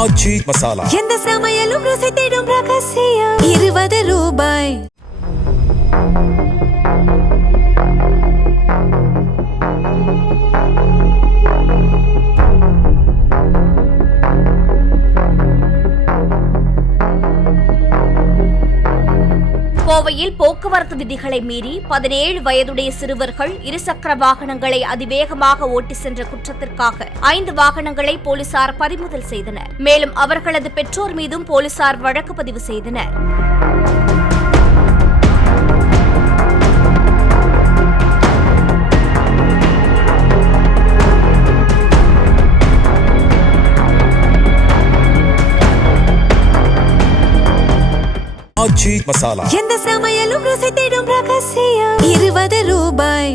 ஆச்சி மசாலா. எந்த சமையலும் ருசி தேடும் ரகசியம். 20 ரூபாய். கோவையில் போக்குவரத்து விதிகளை மீறி 17 வயதுடைய சிறுவர்கள் இருசக்கர வாகனங்களை அதிவேகமாக ஓட்டி சென்ற குற்றத்திற்காக 5 வாகனங்களை போலீசார் பறிமுதல் செய்தனர். மேலும் அவர்களது பெற்றோர் மீதும் போலீசார் வழக்கு பதிவு செய்தனர். ஆச்சி மசாலா. எந்த சமையலும் ருசி தேடும் ரகசியம். 20 ரூபாய்.